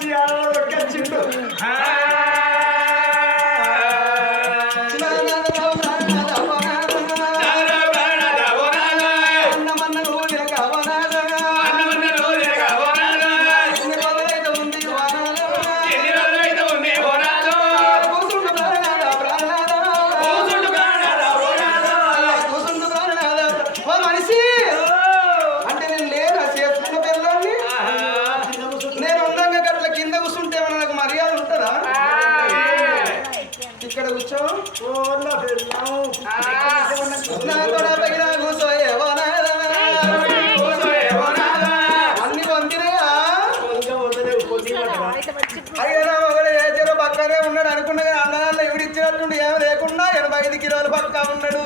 వచ్చి ఆడోడొక్కొచ్చిండు మనిషి అన్ని పక్కనే ఉన్నాడు అనుకున్నా కానీ అన్నదాన్ని ఇవిడిచ్చినట్టుండి ఏమి లేకుండా ఎనభై ఐదు కిలోల పక్క ఉన్నాడు.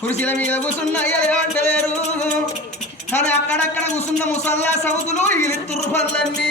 కురిసిల మీద కూసున్న అంటలేరు కానీ అక్కడక్కడ కూసున్న ముసల్లా సౌతులు ఇది తుర్బర్లన్నీ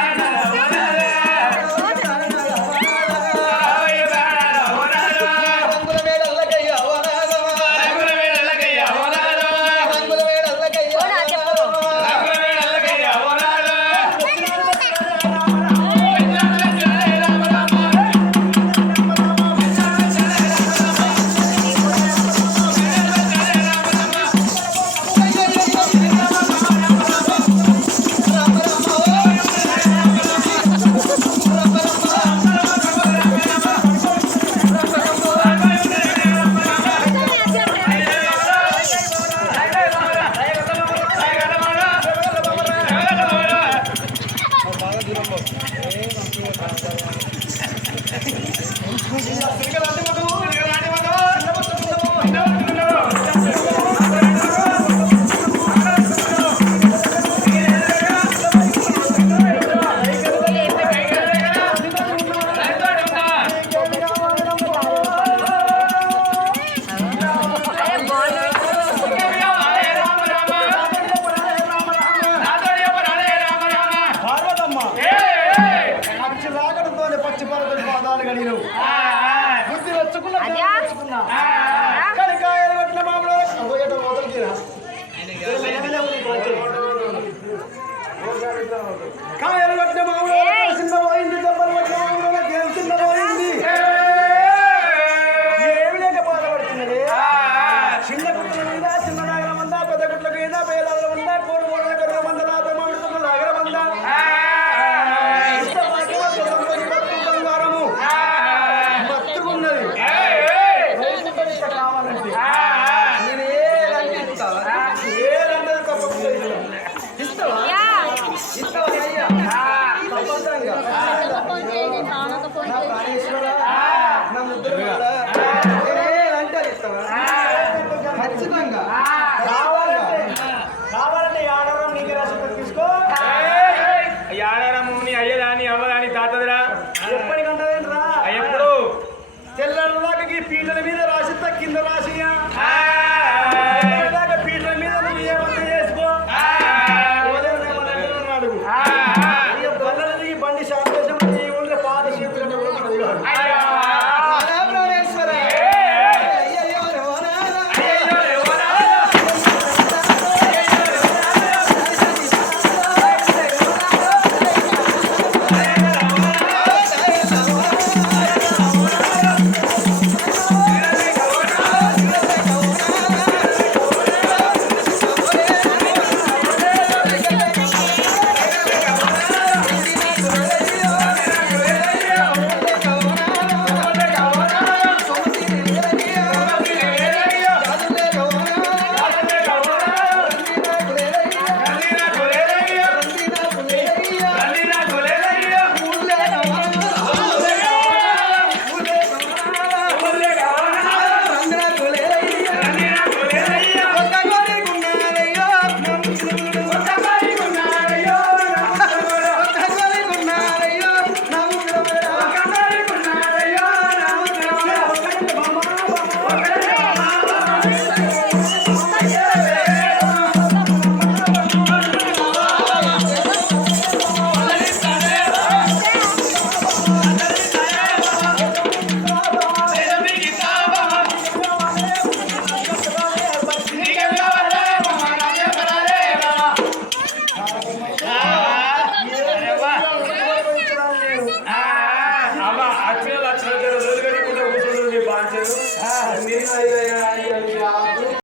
それから మీద రాసిద్దా? కింద రాసియా